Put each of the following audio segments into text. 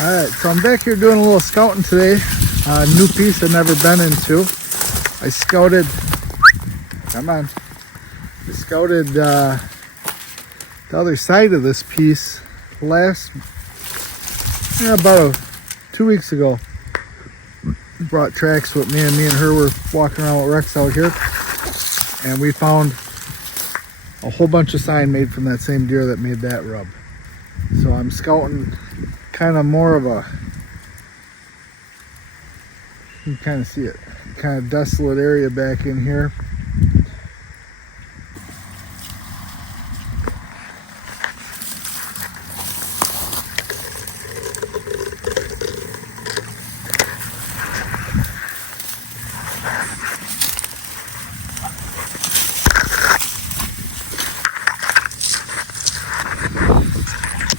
Alright, so I'm back here doing a little scouting today. New piece I've never been into. I scouted, the other side of this piece about 2 weeks ago. Brought tracks with me and her were walking around with Rex out here. And we found a whole bunch of sign made from that same deer that made that rub. So I'm scouting kind of more of a, you can kind of see it, kind of desolate area back in here.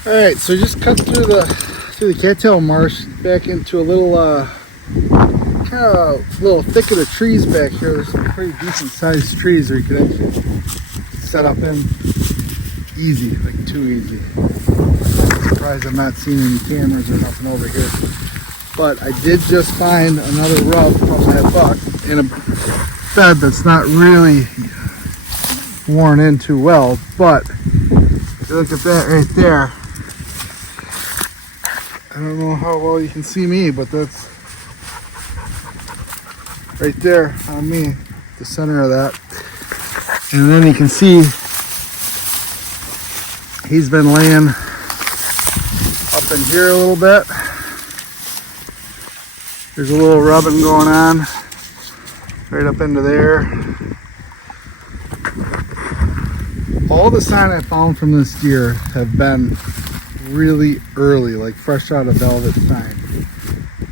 All right, so just cut through the cattail marsh back into a little kind of little thicket of trees back here. There's some pretty decent sized trees where you could actually set up in easy, like too easy. I'm surprised I'm not seeing any cameras or nothing over here. But I did just find another rub from that buck in a bed that's not really worn in too well. But if you look at that right there, I don't know how well you can see me, but that's right there on me, the center of that. And then you can see he's been laying up in here a little bit. There's a little rubbing going on right up into there. All the sign I found from this deer have been really early, like fresh out of velvet sign.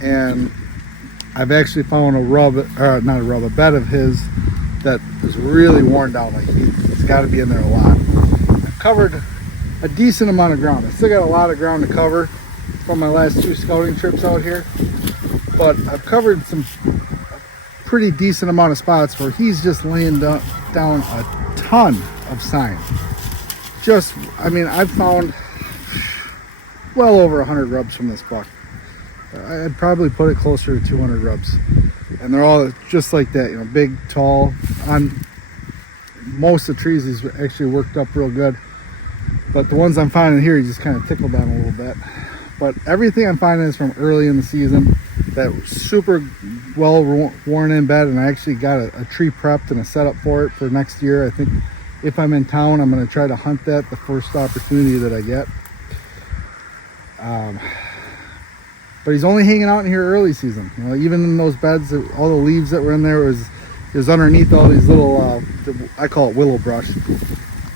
And I've actually found a bed of his that is really worn down. Like he's got to be in there a lot. I've covered a decent amount of ground. I still got a lot of ground to cover from my last 2 scouting trips out here, but I've covered some pretty decent amount of spots where he's just laying down a ton of sign. I've found well over 100 rubs from this buck. I'd probably put it closer to 200 rubs, and they're all just like that, you know, big, tall. On most of the trees he's actually worked up real good, but the ones I'm finding here he just kind of tickled down a little bit. But everything I'm finding is from early in the season, that super well worn in bed, and I actually got a tree prepped and a setup for it for next year. I think if I'm in town, I'm going to try to hunt that the first opportunity that I get. But he's only hanging out in here early season. You know, even in those beds, all the leaves that were in there was underneath all these little, I call it willow brush,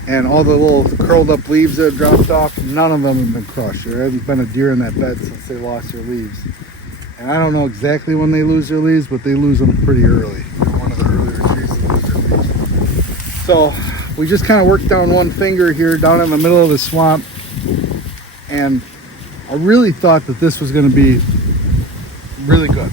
and all the little curled up leaves that dropped off. None of them have been crushed. There hasn't been a deer in that bed since they lost their leaves. And I don't know exactly when they lose their leaves, but they lose them pretty early. They're one of the earlier trees to lose their leaves. So we just kind of worked down one finger here, down in the middle of the swamp, and I really thought that this was going to be really good.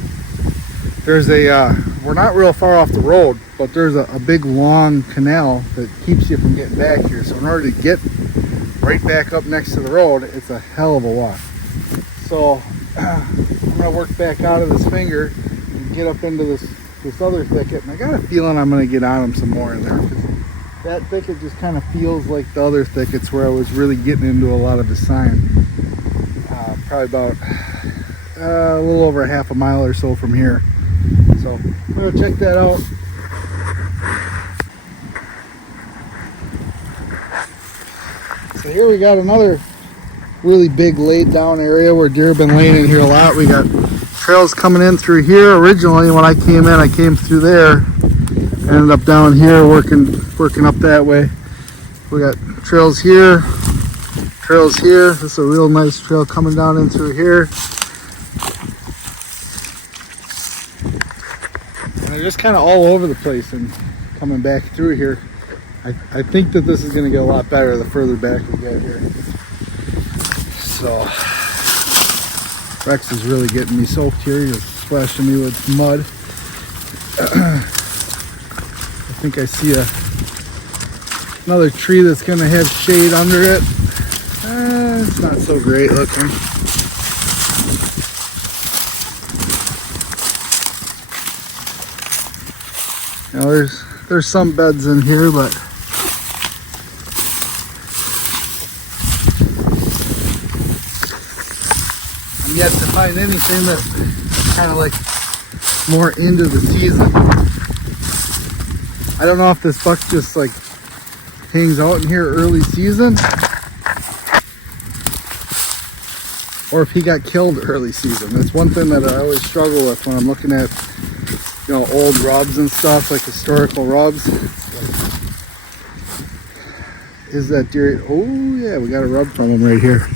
There's we're not real far off the road, but there's a big long canal that keeps you from getting back here. So in order to get right back up next to the road, it's a hell of a walk. So I'm going to work back out of this finger and get up into this other thicket. And I got a feeling I'm going to get on him some more in there, because that thicket just kind of feels like the other thickets where I was really getting into a lot of the sign. Probably about a little over a half a mile or so from here. So I'm going to check that out. So here we got another really big laid down area where deer have been laying in here a lot. We got trails coming in through here. Originally when I came in, I came through there, ended up down here working up that way. We got trails here, trails here. This is a real nice trail coming down in through here. And they're just kind of all over the place and coming back through here. I think that this is going to get a lot better the further back we get here. So Rex is really getting me soaked here. He's splashing me with mud. I think I see another tree that's going to have shade under it. It's not so great looking. You know, there's some beds in here, but I'm yet to find anything that kind of like more into the season. I don't know if this buck just like hangs out in here early season, or if he got killed early season. That's one thing that I always struggle with when I'm looking at, you know, old rubs and stuff, like historical rubs. Is that deer? Oh yeah, we got a rub from him right here.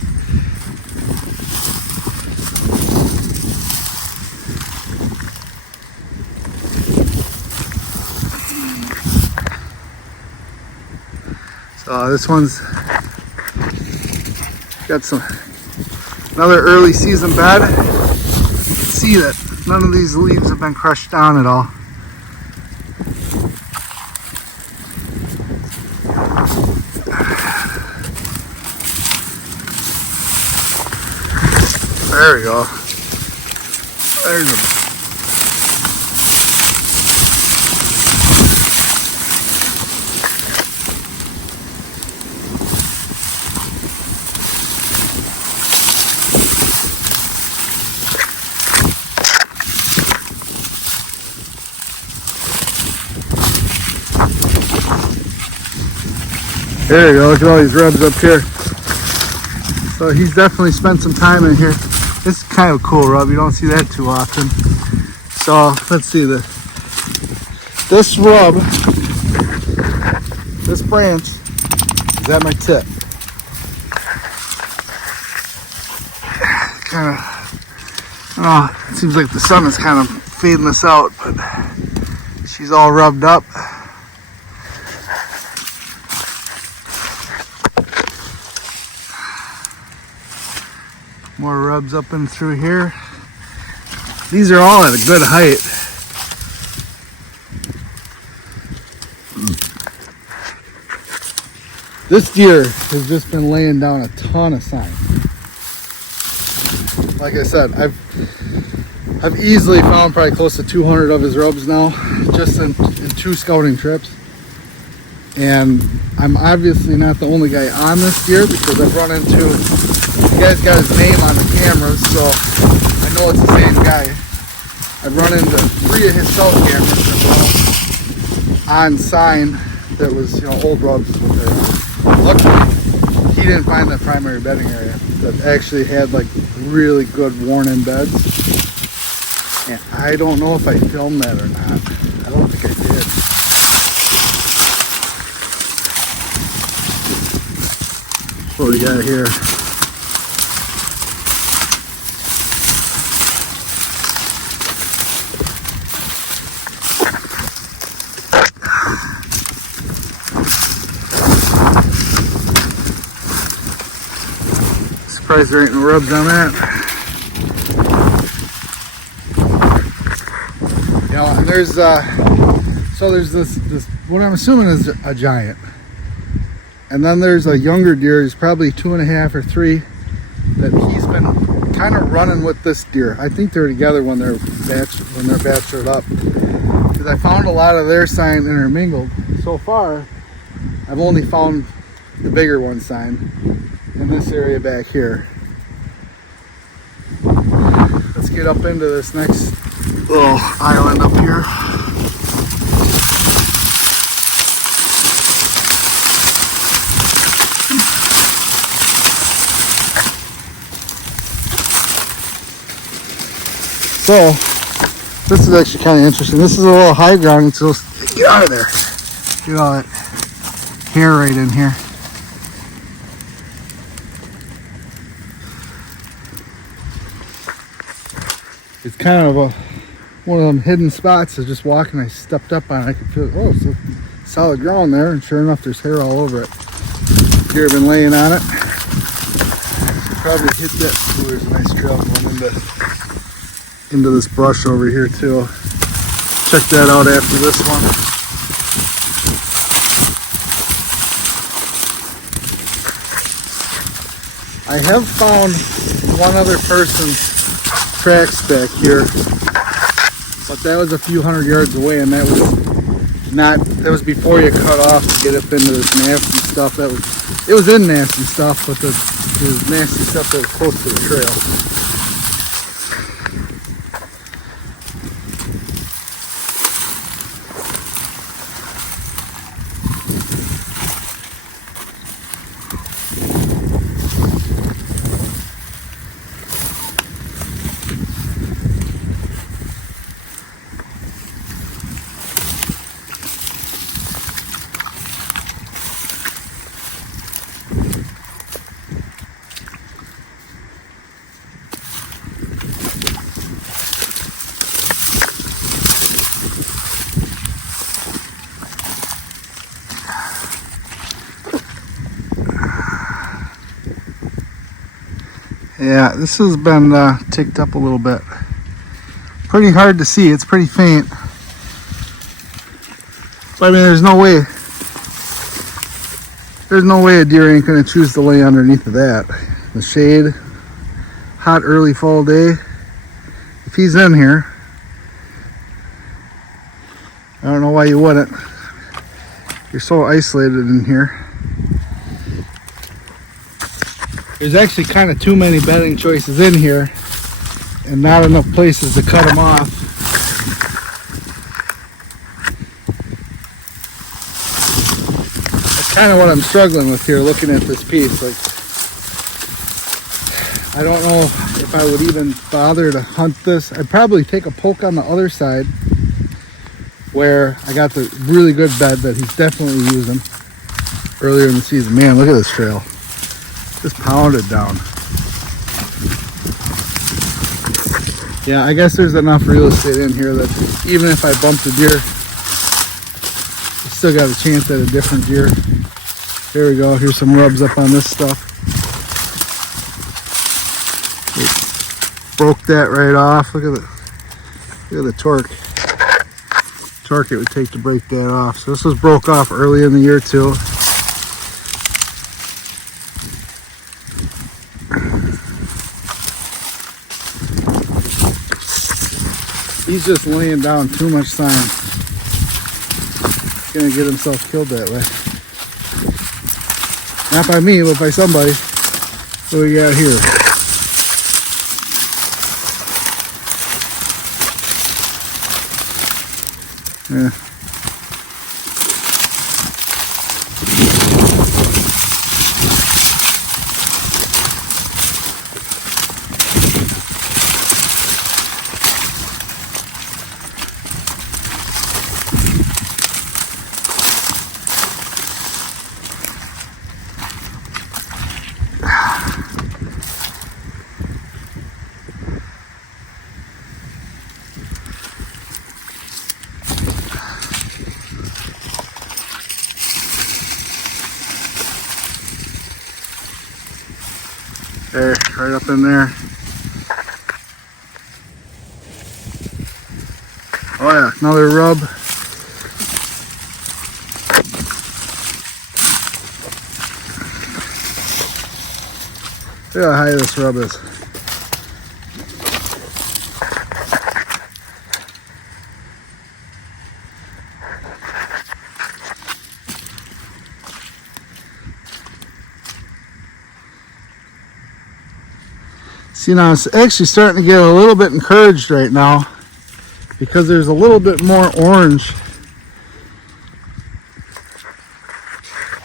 So this one's got another early season bed. You can see that none of these leaves have been crushed down at all. There we go. There's a There you go, look at all these rubs up here. So he's definitely spent some time in here. This is kind of a cool rub, you don't see that too often. So let's see, this rub, this branch is at my tip. Kind of, oh, it seems like the sun is kind of fading this out, but she's all rubbed up. More rubs up and through here. These are all at a good height. This deer has just been laying down a ton of sign. Like I said, I've easily found probably close to 200 of his rubs now, just in 2 scouting trips. And I'm obviously not the only guy on this deer, because I've run into, the guy's got his name on the cameras, so I know it's the same guy. I've run into 3 of his cell cameras that were on sign that was, you know, old rubs with their. Luckily, he didn't find that primary bedding area that actually had like really good worn-in beds. And I don't know if I filmed that or not. I don't think I did. What we got here? Surprised there ain't no rubs on that. You know, and there's this what I'm assuming is a giant. And then there's a younger deer, he's probably 2.5 or 3, that he's been kind of running with this deer. I think they're together when they're bachelor'd up. Because I found a lot of their sign intermingled. So far, I've only found the bigger one sign in this area back here. Let's get up into this next little island up here. So, this is actually kind of interesting. This is a little high ground, so get out of there. Get all that hair right in here. It's kind of one of them hidden spots. I was just walking, I stepped up on it. I could feel, oh, it's a solid ground there, and sure enough, there's hair all over it. Deer have been laying on it. Should probably hit that. Ooh, there's a nice trail going into this brush over here too. Check that out after this one. I have found one other person's tracks back here, but that was a few hundred yards away, and that was That was before you cut off to get up into this nasty stuff. It was in nasty stuff, but the nasty stuff that was close to the trail. Yeah, this has been ticked up a little bit. Pretty hard to see. It's pretty faint. But I mean, there's no way a deer ain't gonna choose to lay underneath of that. The shade, hot early fall day. If he's in here, I don't know why you wouldn't. You're so isolated in here. There's actually kind of too many bedding choices in here and not enough places to cut them off. That's kind of what I'm struggling with here looking at this piece. Like, I don't know if I would even bother to hunt this. I'd probably take a poke on the other side where I got the really good bed that he's definitely using earlier in the season. Man, look at this trail. Just pounded down. Yeah, I guess there's enough real estate in here that even if I bumped a deer, I still got a chance at a different deer. There we go. Here's some rubs up on this stuff. It broke that right off. Look at the torque it would take to break that off. So this was broke off early in the year too. He's just laying down too much sign. He's gonna get himself killed that way. Not by me, but by somebody. What do we got here? Yeah. There, right up in there. Oh yeah, another rub. Look how high this rub is. See, now it's actually starting to get a little bit encouraged right now because there's a little bit more orange.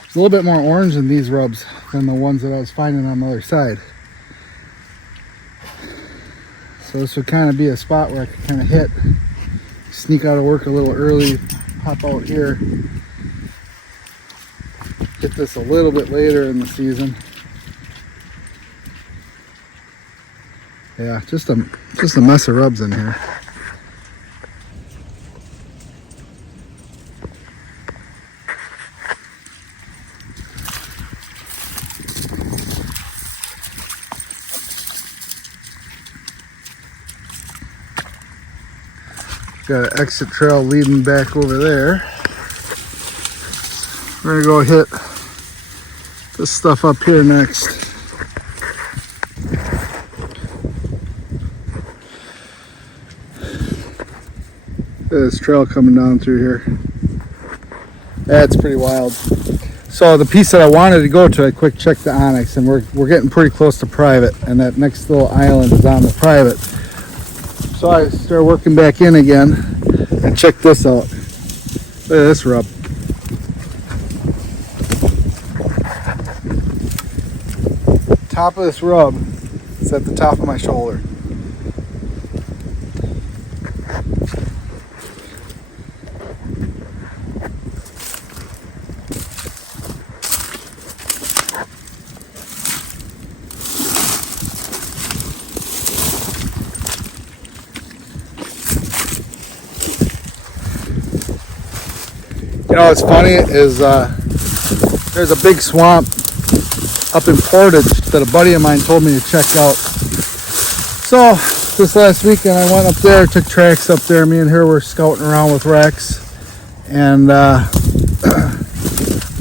There's a little bit more orange in these rubs than the ones that I was finding on the other side. So this would kind of be a spot where I could kind of hit, sneak out of work a little early, hop out here, hit this a little bit later in the season. Yeah, just a mess of rubs in here. Got an exit trail leading back over there. We're gonna go hit this stuff up here next. This trail coming down through here. That's pretty wild. So the piece that I wanted to go to, I quick checked the Onyx, and we're getting pretty close to private, and that next little island is on the private. So I started working back in again, and check this out. Look at this rub. Top of this rub is at the top of my shoulder. You know what's funny is there's a big swamp up in Portage that a buddy of mine told me to check out. So this last weekend I went up there, took tracks up there. Me and her were scouting around with Rex, and I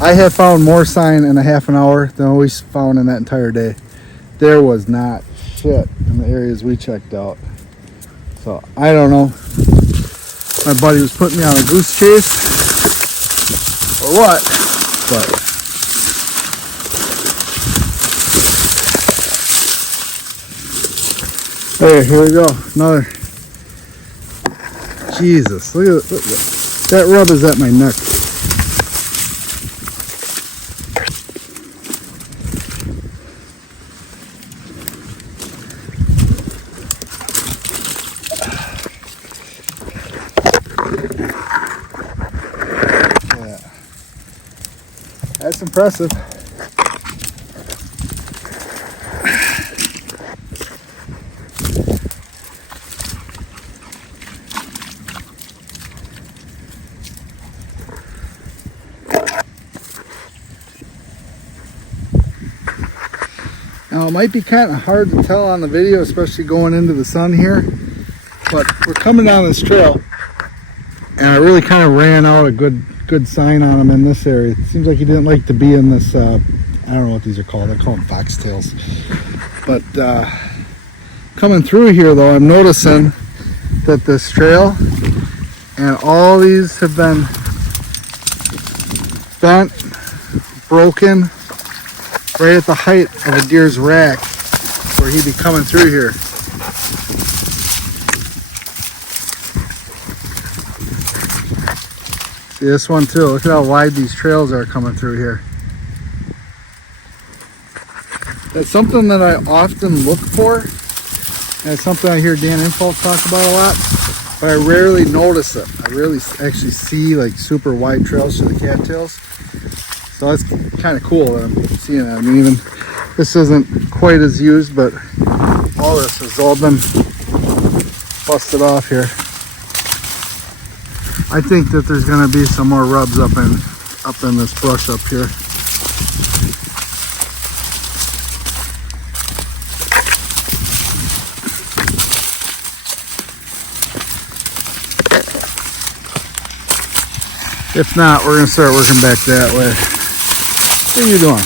have found more sign in a half an hour than we found in that entire day. There was not shit in the areas we checked out. So I don't know. My buddy was putting me on a goose chase or what, but hey, here we go. Another. Jesus, look at that rub is at my neck. Yeah. That's impressive. Now it might be kind of hard to tell on the video, especially going into the sun here, but we're coming down this trail, and I really kind of ran out a good sign on him in this area. It seems like he didn't like to be in this, I don't know what these are called, I call them foxtails. But coming through here though, I'm noticing that this trail and all these have been bent, broken, right at the height of a deer's rack where he'd be coming through here. See this one too, look at how wide these trails are coming through here. That's something that I often look for, and it's something I hear Dan Infalt talk about a lot, but I rarely notice it. I rarely actually see like super wide trails to the cattails. So that's kind of cool that I'm seeing that. I mean, even this isn't quite as used, but all this has all been busted off here. I think that there's going to be some more rubs up in this brush up here. If not, we're going to start working back that way. What are you doing?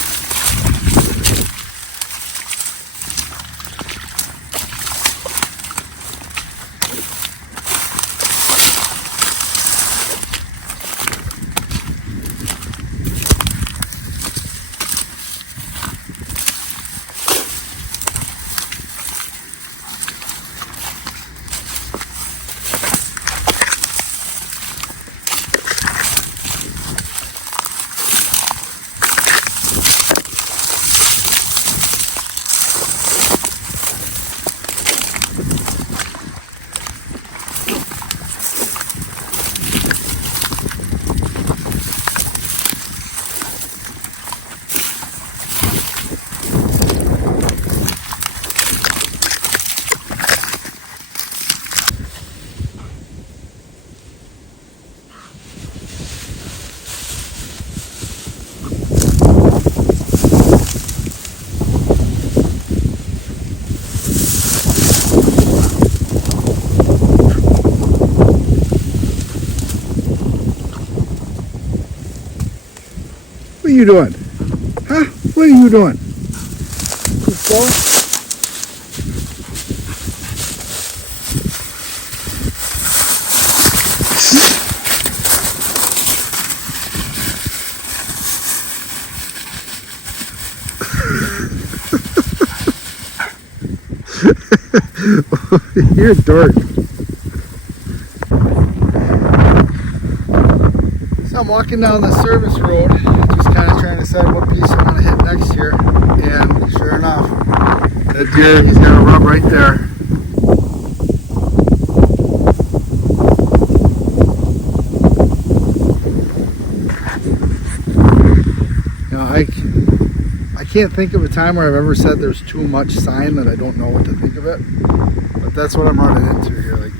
What are you doing? Huh? What are you doing? Goofball? You're a dork. So I'm walking down the service road, just kind of trying to decide what piece I want to hit next here. And sure enough, that deer, he's got a rub right there. You know, I can't think of a time where I've ever said there's too much sign that I don't know what to think of it. But that's what I'm running into here. Like,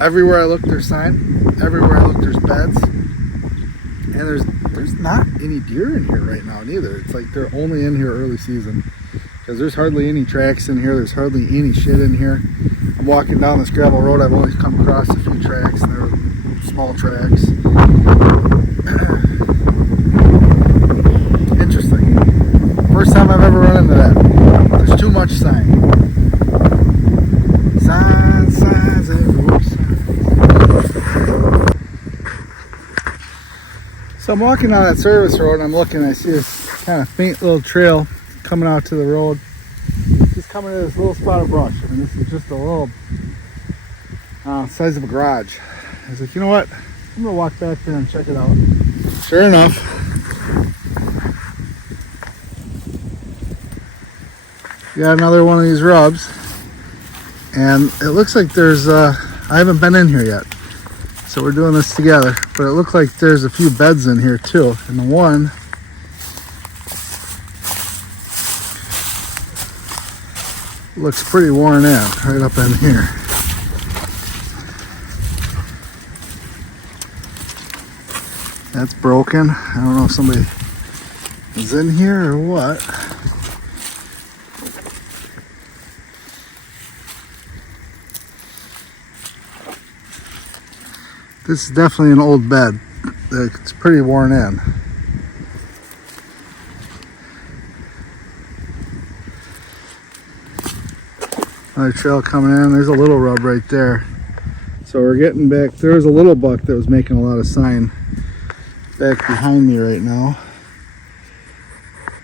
everywhere I look, there's sign. Everywhere I look, there's beds. And there's not any deer in here right now neither. It's like they're only in here early season. Because there's hardly any tracks in here. There's hardly any shit in here. I'm walking down this gravel road. I've only come across a few tracks, and they're small tracks. Interesting. First time I've ever run into that. There's too much sign. Signs everywhere. So I'm walking down that service road and I'm looking, I see this kind of faint little trail coming out to the road. Just coming to this little spot of brush. I mean, this is just a little size of a garage. I was like, you know what? I'm gonna walk back there and check it out. Sure enough, got another one of these rubs. And it looks like there's, I haven't been in here yet. So we're doing this together, but it looks like there's a few beds in here too. And the one looks pretty worn in, right up in here. That's broken. I don't know if somebody is in here or what. This is definitely an old bed. It's pretty worn in. Another trail coming in. There's a little rub right there. So we're getting back. There was a little buck that was making a lot of sign back behind me right now.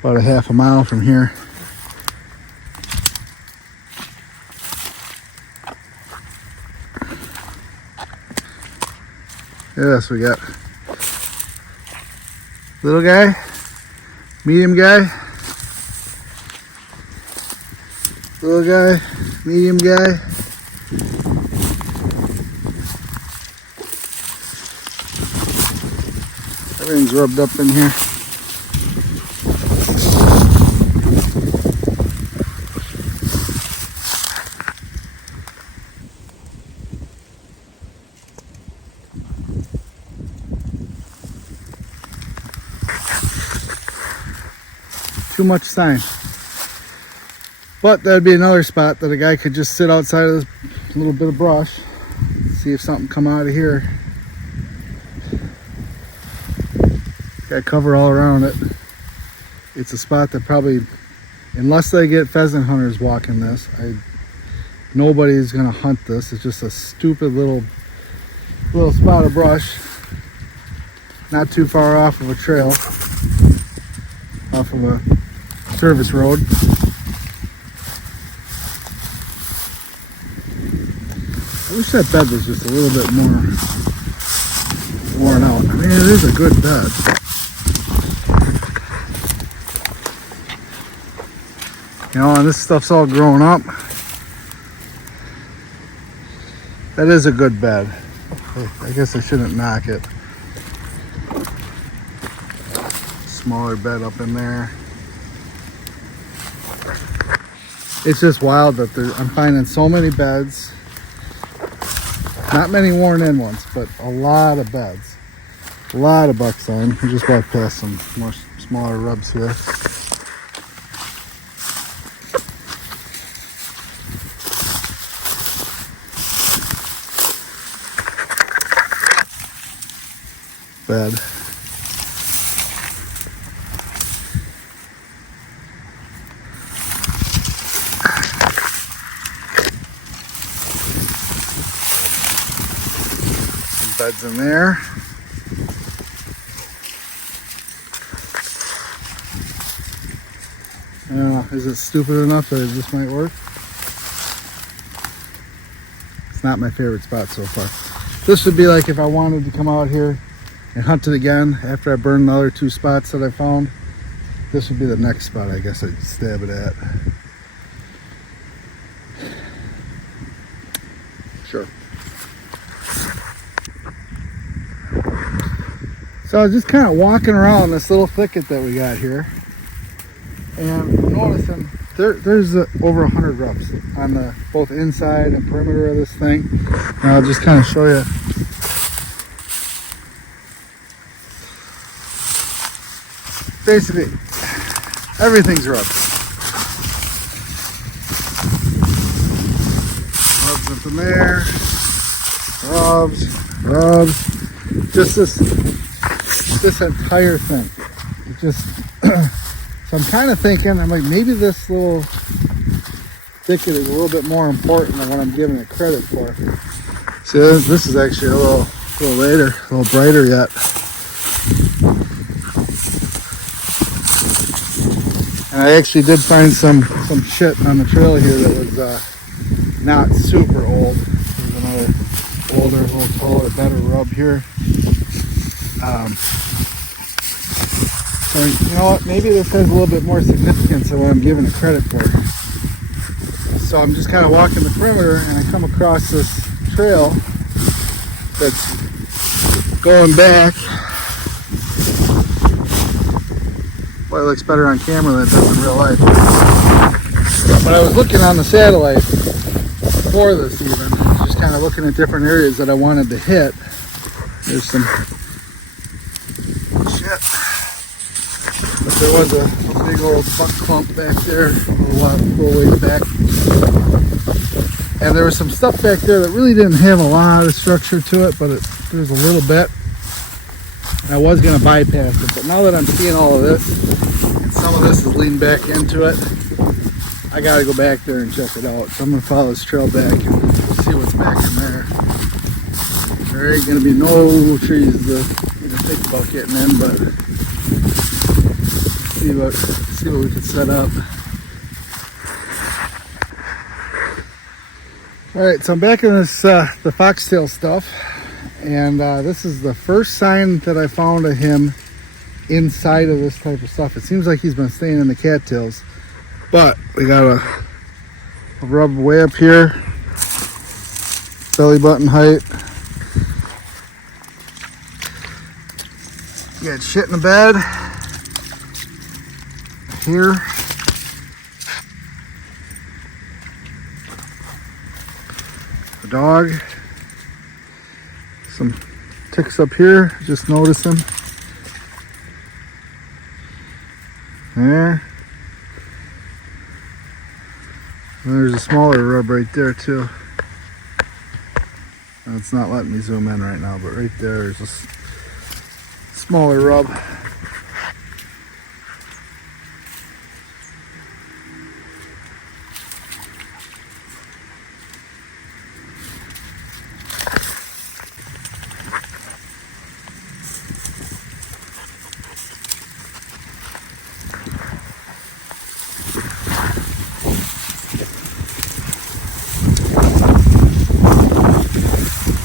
About a half a mile from here. Yes, we got little guy, medium guy, little guy, medium guy. Everything's rubbed up in here. Too much sign. But that'd be another spot that a guy could just sit outside of this little bit of brush, see if something come out of here. Got cover all around it. It's a spot that probably, unless they get pheasant hunters walking this, nobody's gonna hunt this. It's just a stupid little spot of brush, not too far off of a trail, off of a service road. I wish that bed was just a little bit more worn out. I mean, it is a good bed. You know, and this stuff's all grown up. That is a good bed. I guess I shouldn't knock it. Smaller bed up in there. It's just wild that I'm finding so many beds. Not many worn in ones, but a lot of beds. A lot of buck sign. We just walked past some more smaller rubs here. Bed. Beds in there. Is it stupid enough that it just might work? It's not my favorite spot so far. This would be like if I wanted to come out here and hunt it again after I burned the other 2 spots that I found. This would be the next spot I guess I'd stab it at. Sure. So I was just kind of walking around this little thicket that we got here, and I'm noticing there's over 100 rubs on the both inside and perimeter of this thing. And I'll just kind of show you. Basically, everything's rubbed. Rubs up in there. Rubs. Just this entire thing. It just so I'm kind of thinking, I'm like, maybe this little thicket is a little bit more important than what I'm giving it credit for. See, this is actually a little later, a little brighter yet. And I actually did find some shit on the trail here that was not super old. There's another older, a little taller, better rub here. So you know what, maybe this has a little bit more significance than what I'm giving it credit for. So I'm just kind of walking the perimeter and I come across this trail that's going back. Well, it looks better on camera than it does in real life. But I was looking on the satellite before this even, just kind of looking at different areas that I wanted to hit. There's some shit. But there was a big old buck clump back there, a little ways back. And there was some stuff back there that really didn't have a lot of structure to it, but there's a little bit. And I was going to bypass it, but now that I'm seeing all of this, and some of this is leading back into it, I got to go back there and check it out. So I'm going to follow this trail back and see what's back in there. There ain't going to be no trees to even think about getting in, but see what we can set up. Alright, so I'm back in this the foxtail stuff, and this is the first sign that I found of him inside of this type of stuff. It seems like he's been staying in the cattails, but we got a rub way up here, belly button height. You got shit in the bed here. The dog. Some ticks up here, just noticing. There. And there's a smaller rub right there too. And it's not letting me zoom in right now, but right there is a smaller rub.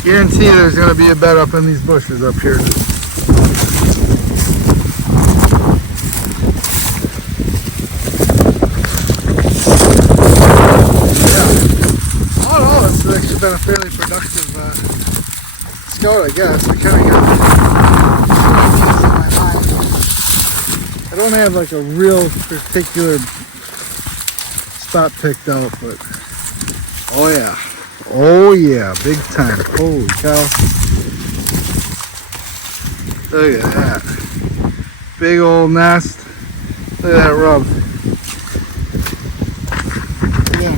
Guarantee there's going to be a bed up in these bushes up here. Yeah. All in all, it's actually been a fairly productive scout, I guess. I kind of got peace in my mind. I don't have like a real particular spot picked out, but oh yeah. Oh yeah, big time. Holy cow. Look at that. Big old nest. Look at that rub. Yeah.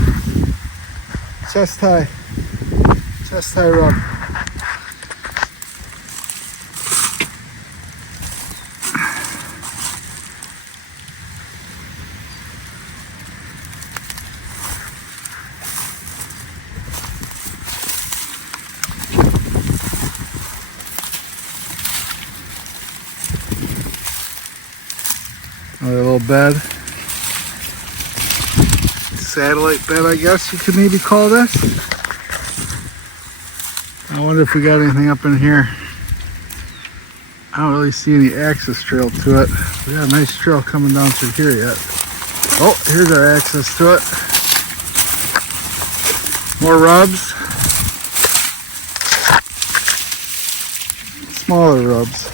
Chest high. Chest high rub. Another little bed. Satellite bed, I guess you could maybe call this. I wonder if we got anything up in here. I don't really see any access trail to it. We got a nice trail coming down through here yet. Oh, here's our access to it. More rubs. Smaller rubs.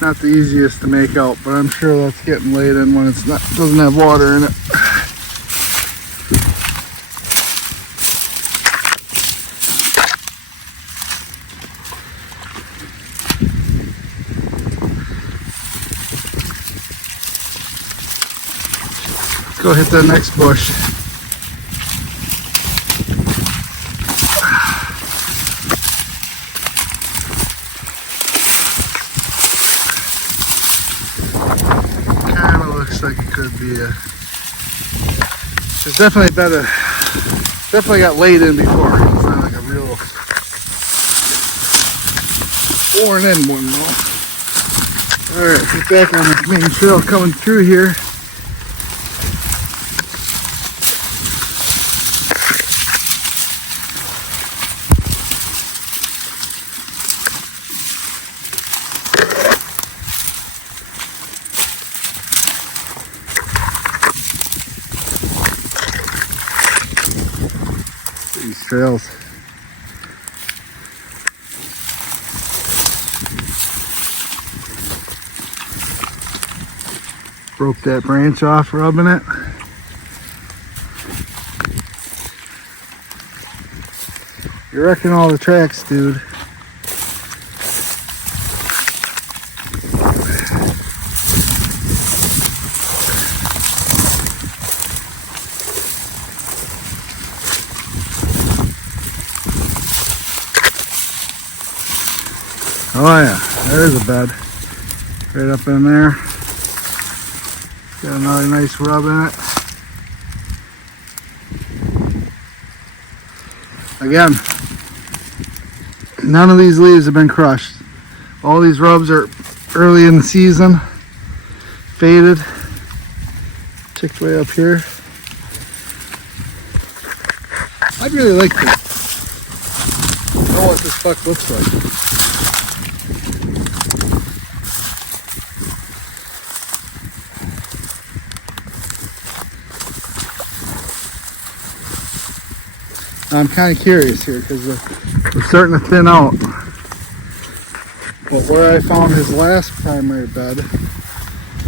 Not the easiest to make out, but I'm sure that's getting laid in when it's not doesn't have water in it. Go hit that next bush. Kind of looks like it could be a. It's definitely better. Definitely got laid in before. It's not like a real worn in one though. All right, get back on this main trail coming through here. These trails. Broke that branch off rubbing it. You're wrecking all the tracks, dude. Oh yeah, there's a bed. Right up in there. Got another nice rub in it. Again, none of these leaves have been crushed. All these rubs are early in the season, faded, ticked way up here. I'd really like to know what this fuck looks like. I'm kind of curious here because we're starting to thin out. But where I found his last primary bed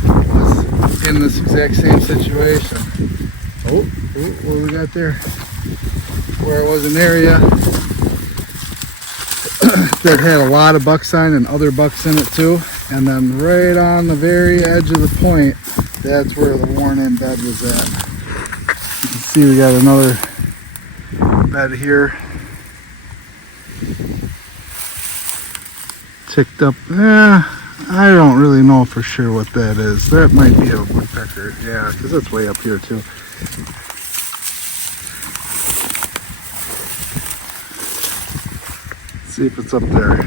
was in this exact same situation. Oh, what do we got there? Where it was an area that had a lot of buck sign and other bucks in it too. And then right on the very edge of the point, that's where the worn in bed was at. You can see we got another bed here, ticked up. I don't really know for sure what that is. That might be a woodpecker, yeah, because it's way up here too. Let's see if it's up there.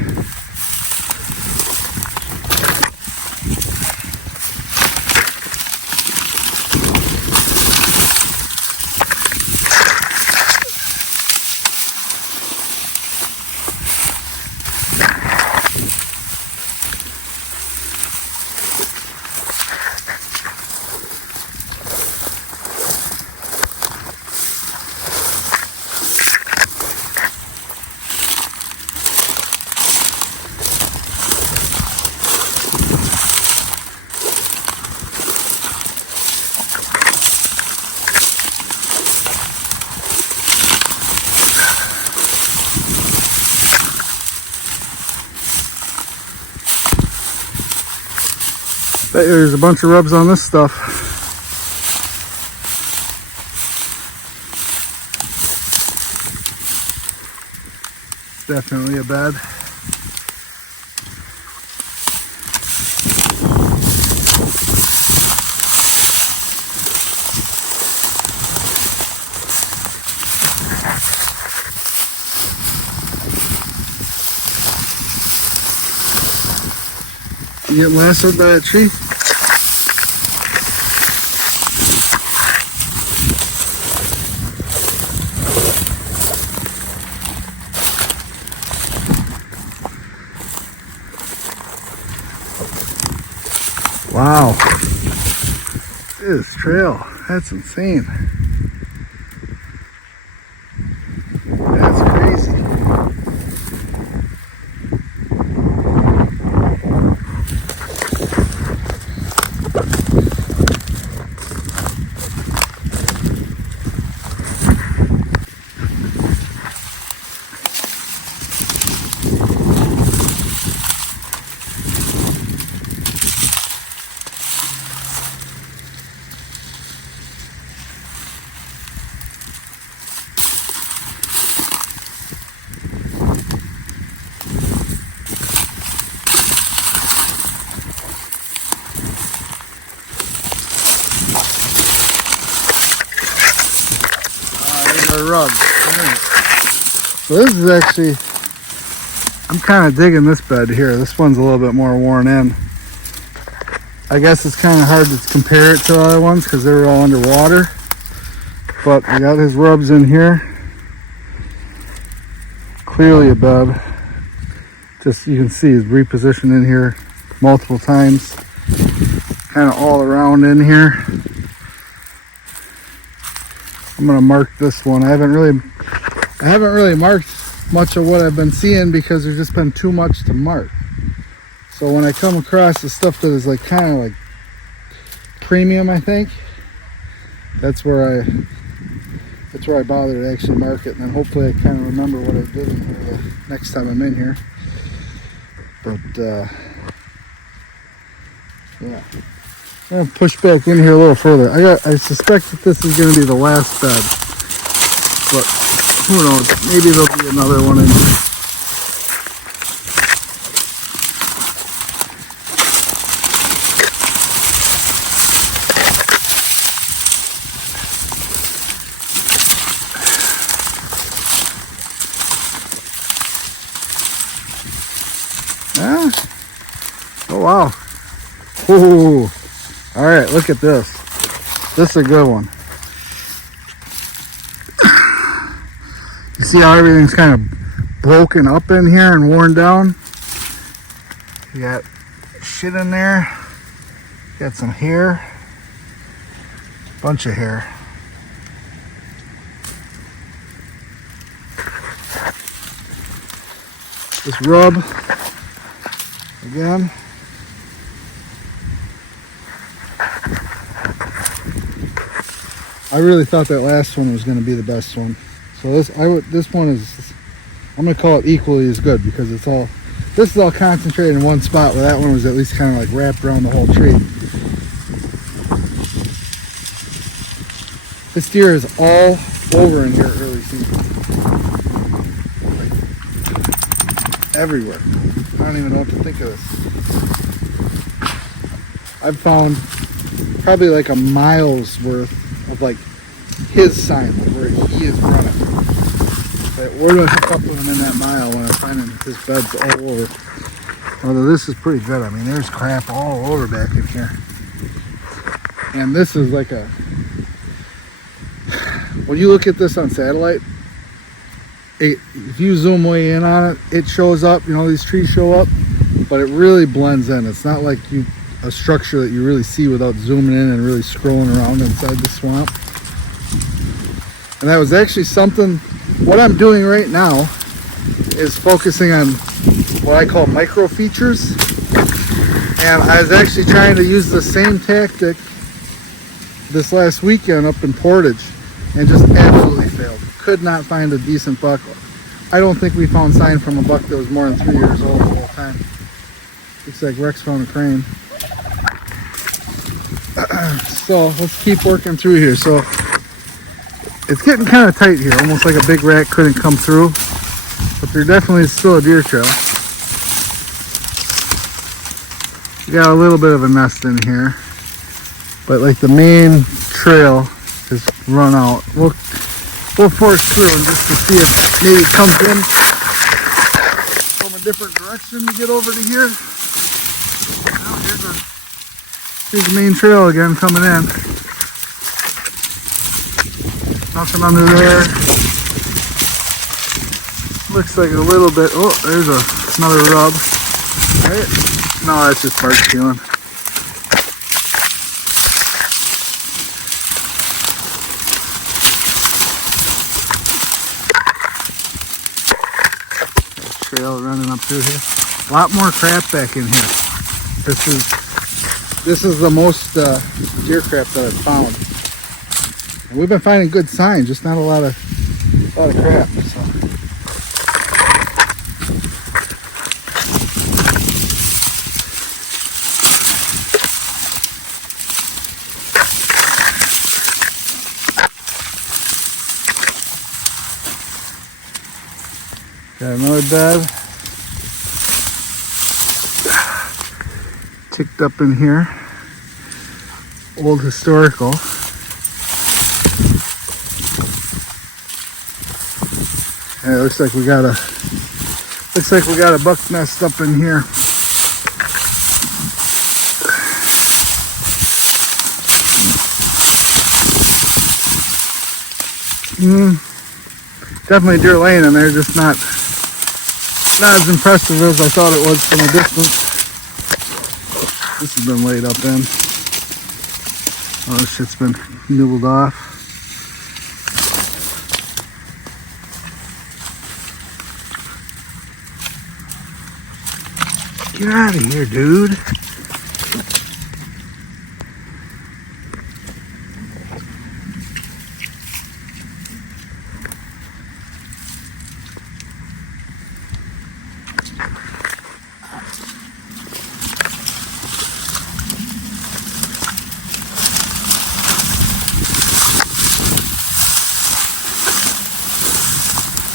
There's a bunch of rubs on this stuff. It's definitely a bed. You getting lassoed by that tree? Wow. This trail, that's insane. That's crazy. Rub. So this is actually, I'm kind of digging this bed here. This one's a little bit more worn in. I guess it's kind of hard to compare it to the other ones because they were all underwater. But I got his rubs in here. Clearly a bed. Just you can see he's repositioned in here multiple times. Kind of all around in here. I'm gonna mark this one. I haven't really marked much of what I've been seeing because there's just been too much to mark. So when I come across the stuff that is like kind of like premium, I think that's where I bother to actually mark it, and then hopefully I kind of remember what I did in here the next time I'm in here. But yeah. I'm going to push back in here a little further. I suspect that this is going to be the last bed, but who knows? Maybe there'll be another one in here. Yeah. Oh wow. Ooh. All right, look at this. This is a good one. You see how everything's kind of broken up in here and worn down? You got shit in there. Got some hair. Bunch of hair. This rub again. I really thought that last one was going to be the best one. So this one is, I'm going to call it equally as good because this is all concentrated in one spot, where that one was at least kind of like wrapped around the whole tree. This deer is all over in here early season. Like, everywhere. I don't even know what to think of this. I've found probably like a mile's worth of like his sign, like where he is running. But we're going to hook up with him in that mile when I'm finding his beds all over. Although this is pretty good. I mean, there's crap all over back in here. And this is like a, when you look at this on satellite, if you zoom way in on it, it shows up, you know, these trees show up, but it really blends in. It's not like a structure that you really see without zooming in and really scrolling around inside the swamp. And that was actually something, what I'm doing right now is focusing on what I call micro features. And I was actually trying to use the same tactic this last weekend up in Portage and just absolutely failed. Could not find a decent buck. I don't think we found sign from a buck that was more than 3 years old the whole time. Looks like Rex found a crane. So let's keep working through here. So it's getting kind of tight here, almost like a big rat couldn't come through, but there definitely is still a deer trail. We got a little bit of a nest in here, but like the main trail has run out. We'll force through and just to see if maybe it comes in from a different direction to get over to here. Here's the main trail again coming in. Nothing under there. Looks like a little bit. Oh, there's another rub. Right? No, that's just bark peeling. Trail running up through here. A lot more crap back in here. This is the most deer crap that I've found. And we've been finding good signs, just not a lot of crap. So. Got another bed. Ticked up in here. Old historical. Yeah, it looks like we got a buck nest up in here. Definitely deer laying in there, just not as impressive as I thought it was from a distance. This has been laid up in. Oh, this shit's been nibbled off. Get out of here, dude.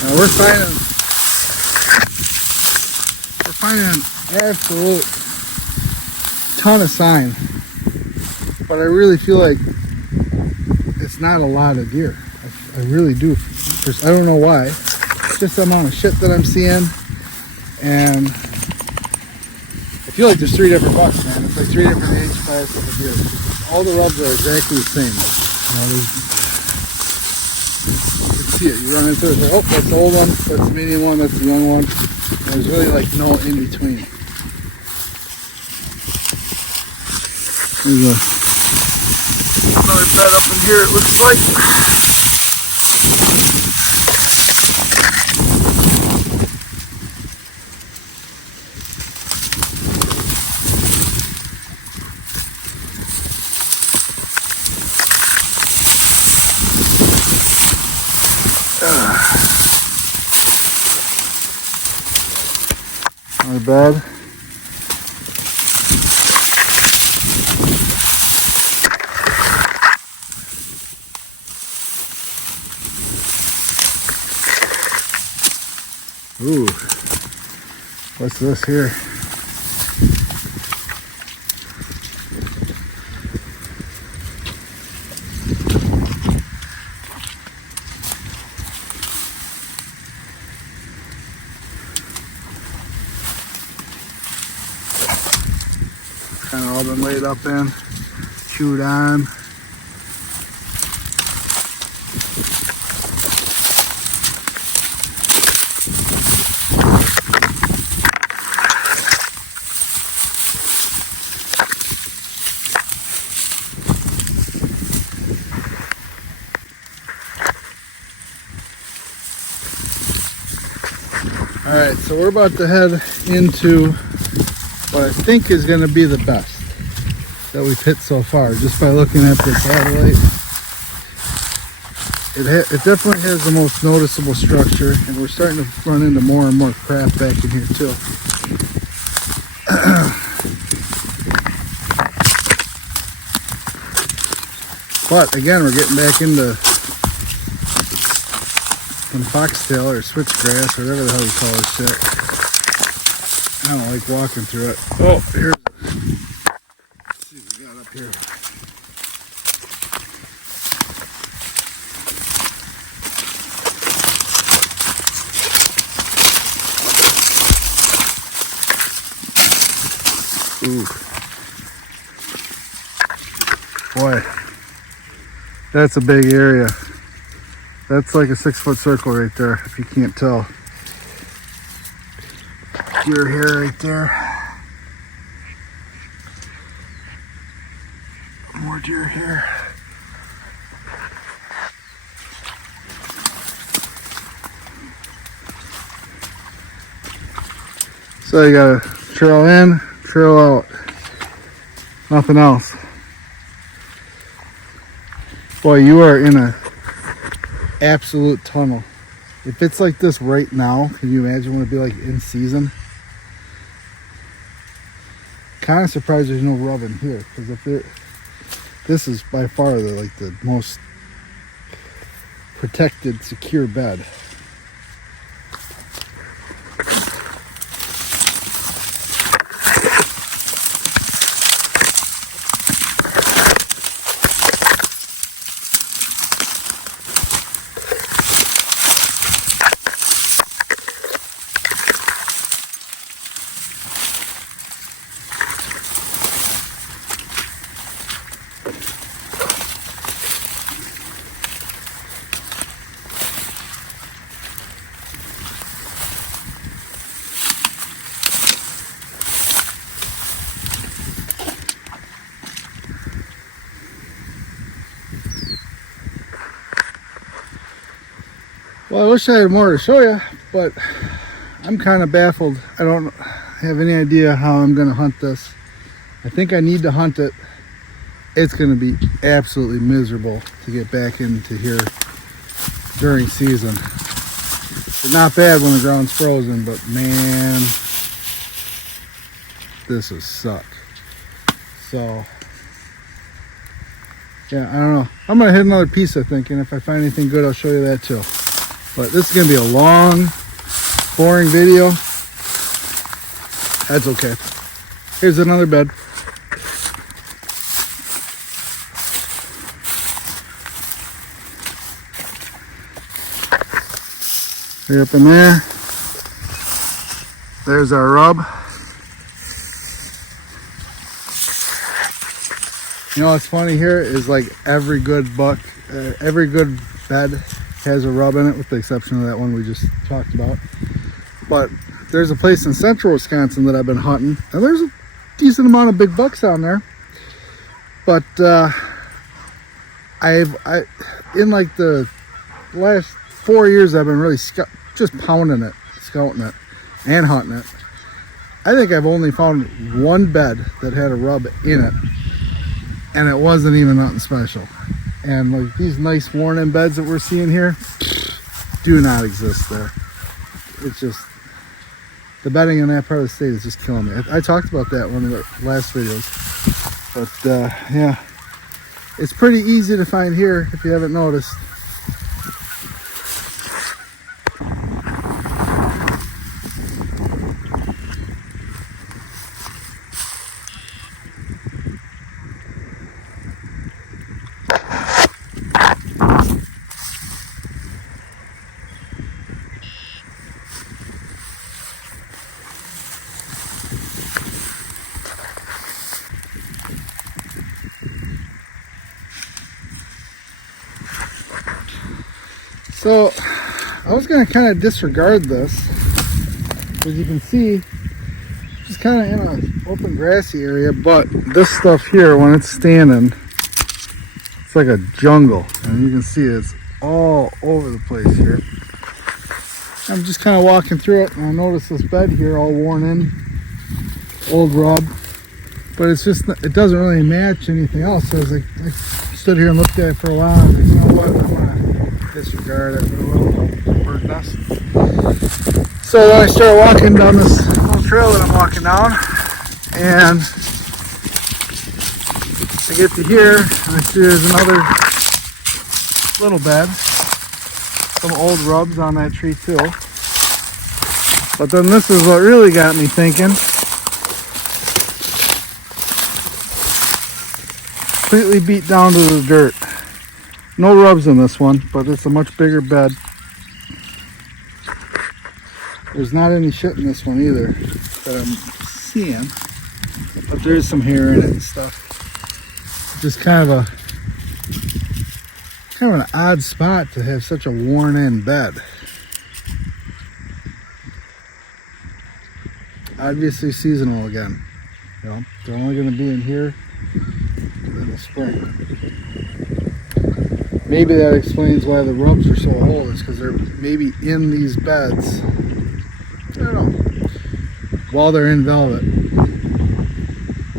Now we're finding an absolute ton of sign, but I really feel like it's not a lot of deer. I really do. I don't know why. It's just the amount of shit that I'm seeing, and I feel like there's 3 different bucks, man. It's like 3 different age classes of deer. All the rubs are exactly the same. You can see it. You run into it. It's like, oh, that's the old one. That's the medium one. That's the young one. And there's really like no in between. There's another bed up in here, it looks like. Another bed. Ooh, what's this here? Kind of all been laid up in, chewed on. Alright, so we're about to head into what I think is going to be the best that we've hit so far, just by looking at the satellite. It definitely has the most noticeable structure, and we're starting to run into more and more crap back in here too. But again, we're getting back into some foxtail or switchgrass or whatever the hell you call this shit. I don't like walking through it. Oh, here's, let's see what we got up here. Ooh, Boy, that's a big area. That's like a 6-foot circle right there, if you can't tell. Deer hair right there. More deer hair. So you got a trail in, trail out. Nothing else. Boy, you are in a absolute tunnel. If it's like this right now, can you imagine what it'd be like in season? Kind of surprised there's no rub in here, because if it, this is by far the most protected, secure bed. Well, I wish I had more to show you, but I'm kind of baffled. I don't have any idea how I'm going to hunt this. I think I need to hunt it. It's going to be absolutely miserable to get back into here during season. It's not bad when the ground's frozen, but man, this will suck. So, yeah, I don't know. I'm going to hit another piece, I think, and if I find anything good, I'll show you that too. But this is going to be a long, boring video. That's okay. Here's another bed. Right up in there. There's our rub. You know what's funny here is like every good buck, every good bed has a rub in it, with the exception of that one we just talked about. But there's a place in central Wisconsin that I've been hunting, and there's a decent amount of big bucks on there. But I in like the last 4 years I've been really just pounding it, scouting it, and hunting it. I think I've only found one bed that had a rub in it, and it wasn't even nothing special. And like these nice worn-in beds that we're seeing here do not exist there. It's just, the bedding in that part of the state is just killing me. I talked about that in one of the last videos. But yeah, it's pretty easy to find here if you haven't noticed. So I was going to kind of disregard this. As you can see, just kind of in an open grassy area, but this stuff here, when it's standing, it's like a jungle, and you can see it's all over the place here. I'm just kind of walking through it, and I noticed this bed here all worn in, old rub, but it's just, it doesn't really match anything else. So I was like, I stood here and looked at it for a while, and I was like, you know what, I'm gonna disregard it. A little bird nest. So then I started walking down this little trail that I'm walking down, and I get to here, and I see there's another little bed, some old rubs on that tree too. But then this is what really got me thinking. Completely beat down to the dirt. No rubs in this one, but it's a much bigger bed. There's not any shit in this one either that I'm seeing, but there's some hair in it and stuff. just kind of an odd spot to have such a worn in bed. Obviously seasonal again. You know, they're only going to be in here in the spring. Maybe that explains why the rubs are so old, is because they're maybe in these beds, I don't know, while they're in velvet.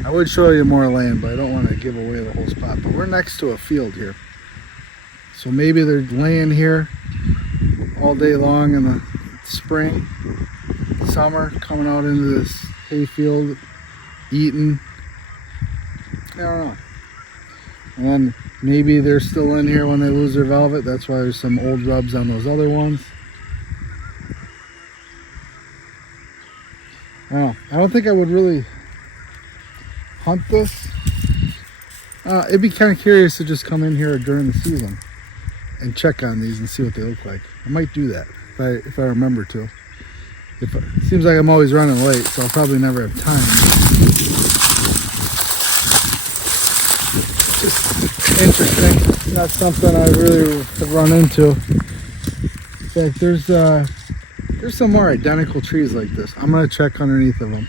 I would show you more land, but I don't want to give away the whole spot. But we're next to a field here. So maybe they're laying here all day long in the spring, summer, coming out into this hay field, eating. I don't know. And then maybe they're still in here when they lose their velvet. That's why there's some old rubs on those other ones. I don't think I would really hunt this. It'd be kind of curious to just come in here during the season and check on these and see what they look like. I might do that if I remember to. It seems like I'm always running late, so I'll probably never have time. Just interesting. Not something I really have run into. In fact, there's some more identical trees like this. I'm gonna check underneath of them.